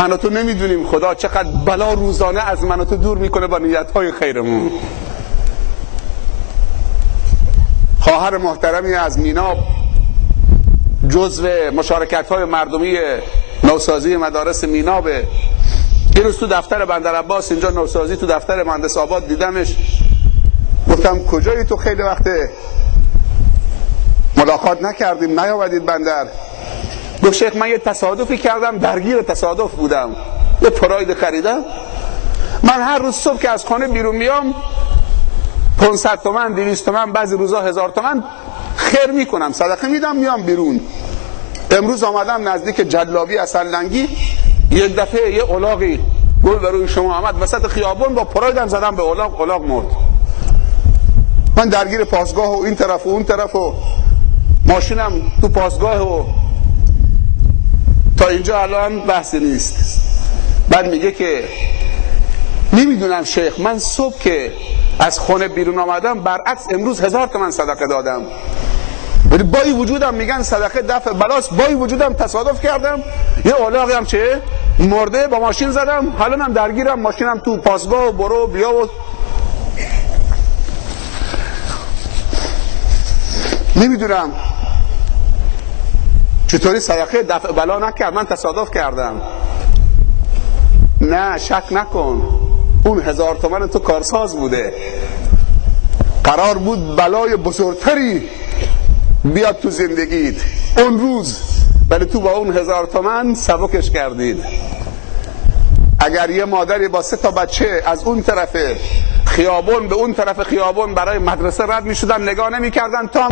من و تو نمیدونیم خدا چقدر بلا روزانه از من و تو دور میکنه با نیتهای خیرمون. خواهر محترمی از میناب جزو مشارکت‌های مردمی نوسازی مدارس مینابه. یه روز تو دفتر بندر عباس اینجا نوسازی تو دفتر مهندس آباد دیدمش، گفتم کجایی تو؟ خیلی وقته ملاقات نکردیم، نیامدید بندر. گفت شیخ من یه تصادفی کردم، درگیر تصادف بودم، یه پراید خریدم. من هر روز صبح که از خانه بیرون میام 500 تومن 200 تومن بعضی روزا 1000 تومن خیر میکنم، صدقه میدم، میام بیرون. امروز آمدم نزدیک جلابی اصلنگی، یک دفعه یه الاغی گل به روی شما آمد وسط خیابون، با پرایدم زدم به الاغ مرد. من درگیر پاسگاه و این طرف و اون طرف و ماشینم تو پاسگاه و تا اینجا الان بحثی نیست. بعد میگه که نمیدونم شیخ من صبح که از خونه بیرون آمدم برعکس امروز 1000 تومن صدقه دادم، ولی با این وجودم میگن صدقه دفع بلاست، با این وجودم تصادف کردم، یه الاغی هم چه مرده با ماشین زدم، حالا هم درگیرم، ماشینم تو پاسگاه و برو بیا و نمیدونم چطوری صدقه دفع بلا نکرد. من تصادف کردم. نه شک نکن اون 1000 تومن تو کارساز بوده، قرار بود بلای بزرگتری بیاد تو زندگیت اون روز، ولی تو با اون 1000 تومن سبکش کردید. اگر یه مادری با 3 تا بچه از اون طرف خیابون به اون طرف خیابون برای مدرسه رد می شدن، نگاه نمی کردن تا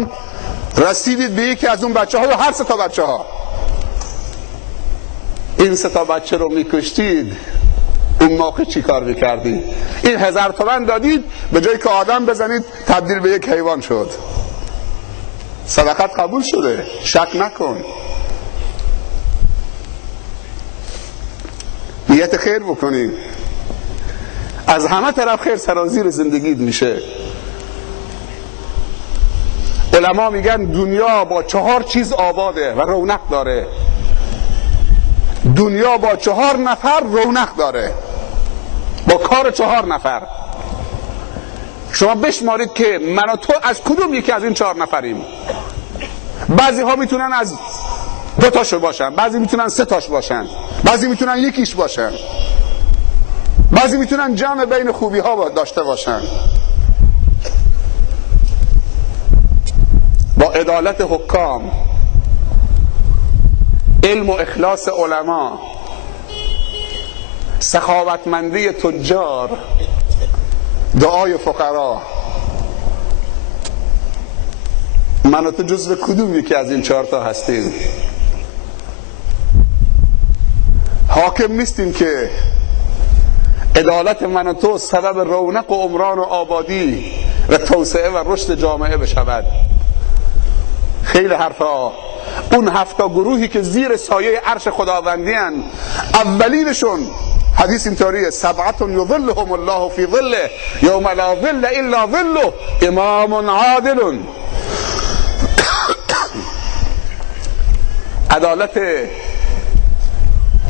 رسیدید به یکی از اون بچه ها یا هر 3 تا بچه ها، این 3 تا بچه رو می کشتید، اون موقع چی کار میکردید؟ این 1000 تومن دادید، به جایی که آدم بزنید تبدیل به یک حیوان شد. صدقت قبول شده، شک نکن. نیت خیر بکنید، از همه طرف خیر سرازیر زندگیت میشه. علما میگن دنیا با 4 چیز آباده و رونق داره. دنیا با 4 نفر رونق داره، با کار 4 نفر. شما بشمارید که من و تو از کدوم یکی از این 4 نفریم. بعضی ها میتونن از 2 تاشو باشن، بعضی میتونن 3 تاش باشن، بعضی میتونن یکیش باشن، بعضی میتونن جمع بین خوبی ها داشته باشن. با عدالت حکام، علم و اخلاص علما، سخاوتمندی تجار، دعای فقرا، من و تو جزو کدوم یکی از این 4 تا هستیم؟ حاکم نیستیم که عدالت من و تو سبب رونق و عمران و آبادی و توسعه و رشد جامعه بشود. خیلی حرفا. اون 7 گروهی که زیر سایه عرش خداوندی هن، اولینشون حدیث اینطوریه: 7 یظلهم الله فی ظله یوم لا ظل الا ظله امام عادل. عدالت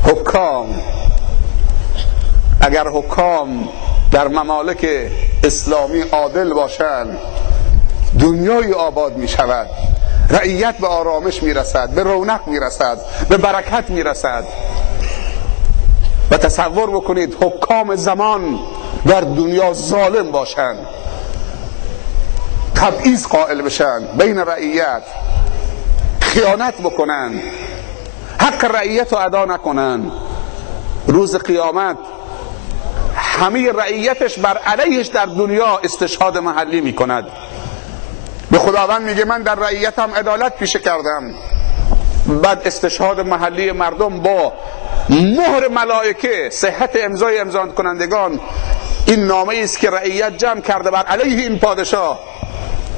حکام. اگر حکام در ممالک اسلامی عادل باشند، دنیای آباد می شود، رعیت به آرامش می رسد، به رونق می رسد، به برکت می رسد. و تصور بکنید حکام زمان در دنیا ظالم باشند، تبعیض قائل بشن بین رعیت، خیانت بکنن، حق رعیت رو ادا نکنن، روز قیامت همه رعیتش بر علیهش در دنیا استشهاد محلی میکند. به خداوند میگه من در رعیتم عدالت پیشه کردم، بعد استشهاد محلی مردم با مهر ملائکه، صحت امضای امضا کنندگان، این نامه است که رعیت جمع کرده بر علیه این پادشاه.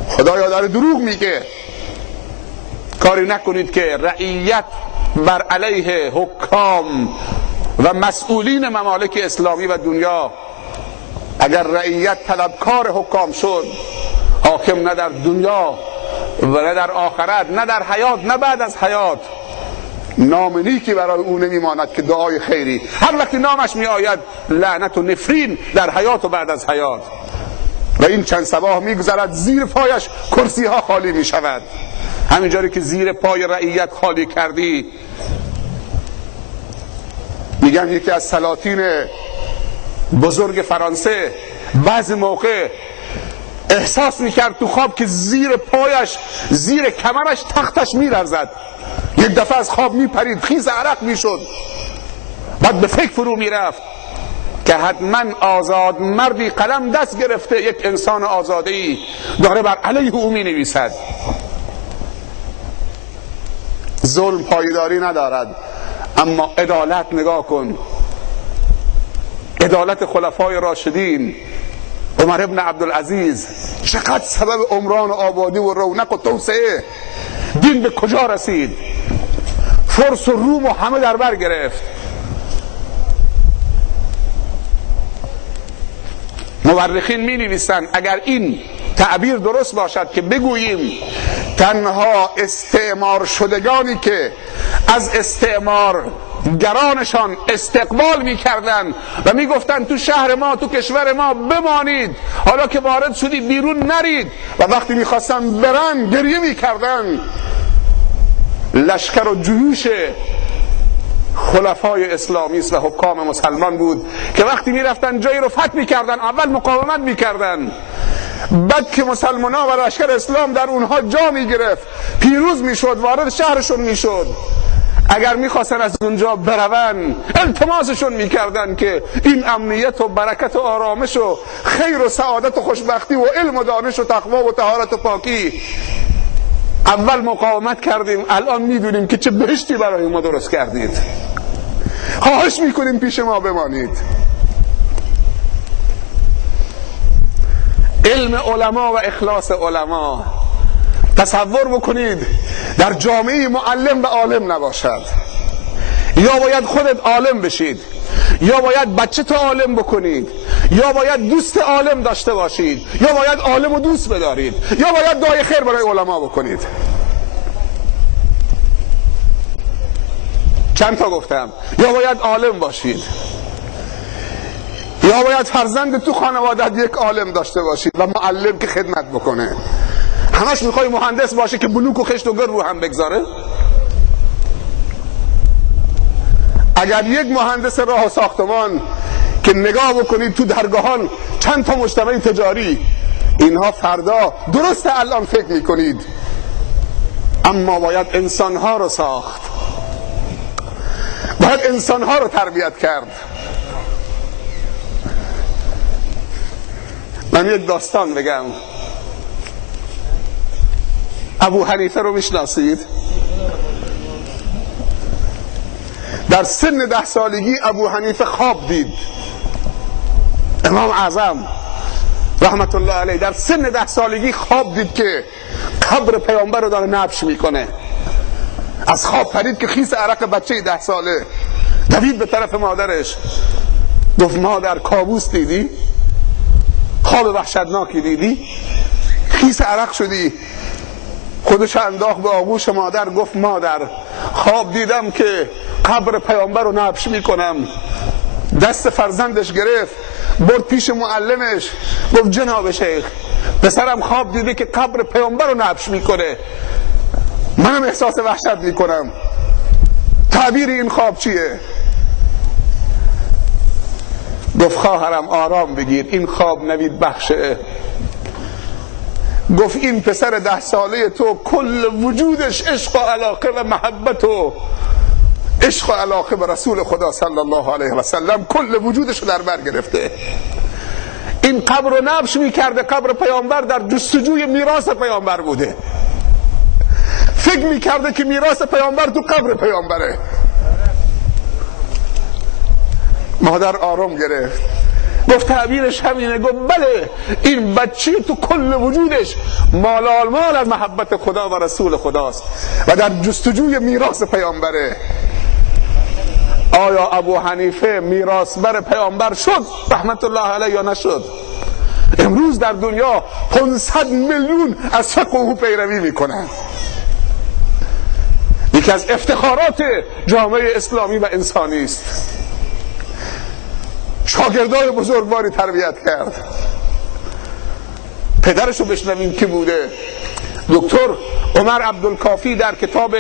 خدایا داره دروغ میگه. کاری نکنید که رعیت بر علیه حکام و مسئولین ممالک اسلامی و دنیا، اگر رعیت طلبکار حکام شد، حاکم نه در دنیا و نه در آخرت، نه در حیات نه بعد از حیات، نام نیکی برای او نمیماند که دعای خیری. هر وقتی نامش می آید لعنت و نفرین در حیات و بعد از حیات. و این چند صباح میگذرد زیر پایش کرسی ها خالی می شود. همینجوری که زیر پای رعیت خالی کردی. میگن یکی از سلاطین بزرگ فرانسه بعضی موقع احساس میکرد تو خواب که زیر پایش، زیر کمرش تختش میلرزد. یک دفعه از خواب میپرید، خیز عرق میشد. بعد به فکر فرو میرفت که حتما آزاد مردی قلم دست گرفته، یک انسان آزاده‌ای داره بر علیه او مینویسد. ظلم پایداری ندارد، اما عدالت نگاه کن. عدالت خلفای راشدین، عمر ابن عبدالعزیز، چقدر سبب عمران و آبادی و رونق و توسعه. دین به کجا رسید؟ فرس و روم و همه در بر گرفت. مورخین می نویسند اگر این تعبیر درست باشد که بگوییم تنها استعمار شدگانی که از استعمار گرانشان استقبال میکردن و میگفتن تو شهر ما، تو کشور ما بمانید، حالا که وارد شدی بیرون نرید، و وقتی میخواستن برن گریه میکردن، لشکر و جیوش خلفای اسلامی و حکام مسلمان بود که وقتی میرفتن جایی رو فتح میکردن اول مقاومت میکردن، بعد که مسلمان ها و لشکر اسلام در اونها جا میگرفت، پیروز میشد، وارد شهرشون میشد، اگر میخواستن از اونجا برون التماسشون میکردن که این امنیت و برکت و آرامش و خیر و سعادت و خوشبختی و علم و دانش و تقوا و طهارت و پاکی، اول مقاومت کردیم، الان میدونیم که چه بهشتی برای ما درست کردید، خواهش میکنیم پیش ما بمانید. علم علما و اخلاص علما. تصور بکنید در جامعه معلم و عالم نباشد، یا باید خودت عالم بشید، یا باید بچه تو عالم بکنید، یا باید دوست عالم داشته باشید، یا باید عالم و دوست بدارید، یا باید دعای خیر برای علما بکنید. چند تا گفتم؟ یا باید عالم باشید، یا باید فرزند تو خانوادت یک عالم داشته باشید و معلم که خدمت بکنه. همش میخوای مهندس باشه که بلوک و خشت و گر رو هم بگذاره؟ اگر یک مهندس راه و ساختمان که نگاه بکنید تو درگاهان چند تا مجتمع تجاری، اینها فردا درست الان فکر میکنید، اما باید انسانها رو ساخت، باید انسانها رو تربیت کرد. من یک داستان بگم. ابو حنیفه رو میشناسید؟ در سن 10 سالگی ابو حنیفه خواب دید. امام اعظم رحمت الله علیه در سن 10 سالگی خواب دید که قبر پیامبر رو داره نبش میکنه. از خواب پرید که خیس عرق بچه 10 ساله، دوید به طرف مادرش، گفت مادر کابوس دیدی؟ خواب وحشتناکی دیدی؟ خیس عرق شدی؟ خودش انداخت به آغوش مادر، گفت مادر خواب دیدم که قبر پیامبر رو نبش میکنم. دست فرزندش گرفت برد پیش معلمش، گفت جناب شیخ پسرم خواب دیده که قبر پیامبر رو نبش میکنه، منم احساس وحشت میکنم، تعبیر این خواب چیه؟ گفت خواهرم آرام بگیر، این خواب نوید بخشه. گفت این پسر 10 ساله تو کل وجودش عشق و علاقه و محبت و عشق و علاقه به رسول خدا صلی الله علیه و سلم، کل وجودش رو در بر گرفته. این قبر رو نبش میکرده، قبر پیامبر در جستجوی میراث پیامبر بوده، فکر میکرده که میراث پیامبر تو قبر پیامبره. مادر آرام گرفت، گفت تعبیرش همینه. گفت بله، این بچه تو کل وجودش مال مال از محبت خدا و رسول خداست و در جستجوی میراث پیامبره. آیا ابو حنیفه میراثبر پیامبر شد رحمت الله علیه یا نشد؟ امروز در دنیا 500 میلیون از فقه او پیروی میکنن. یکی یکی از افتخارات جامعه اسلامی و انسانی است. شاگردای بزرگواری تربیت کرد. پدرشو بشنویم که بوده. دکتر عمر عبدالکافی در کتاب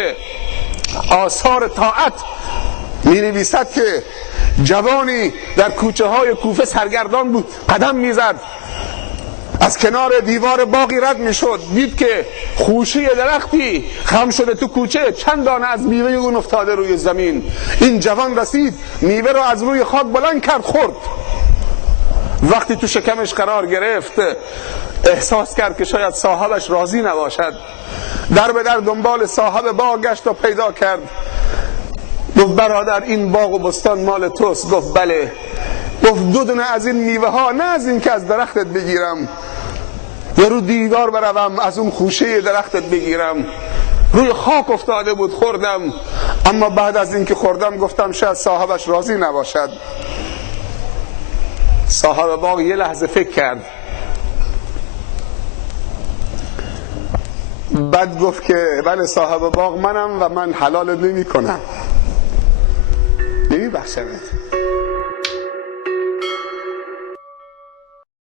آثار طاعت می نویسد که جوانی در کوچه های کوفه سرگردان بود، قدم می زد، از کنار دیوار باغی رد می شد، دید که خوشه درختی خم شده تو کوچه، چند دانه از میوه اون افتاده روی زمین. این جوان رسید، میوه رو از روی خاک بلند کرد، خورد. وقتی تو شکمش قرار گرفت احساس کرد که شاید صاحبش راضی نباشد. در به در دنبال صاحب باغ گشت و پیدا کرد. گفت برادر این باغ و بستان مال توست؟ گفت بله. گفت 2 دونه از این میوه ها، نه از این که از درختت بگیرم یا رو دیوار بروم از اون خوشه درختت بگیرم، روی خاک افتاده بود، خوردم. اما بعد از این که خوردم گفتم شاید صاحبش راضی نباشد. صاحب باغ یه لحظه فکر کرد، بعد گفت که بله صاحب باغ منم و من حلال نمی کنم، نمی بخشمت.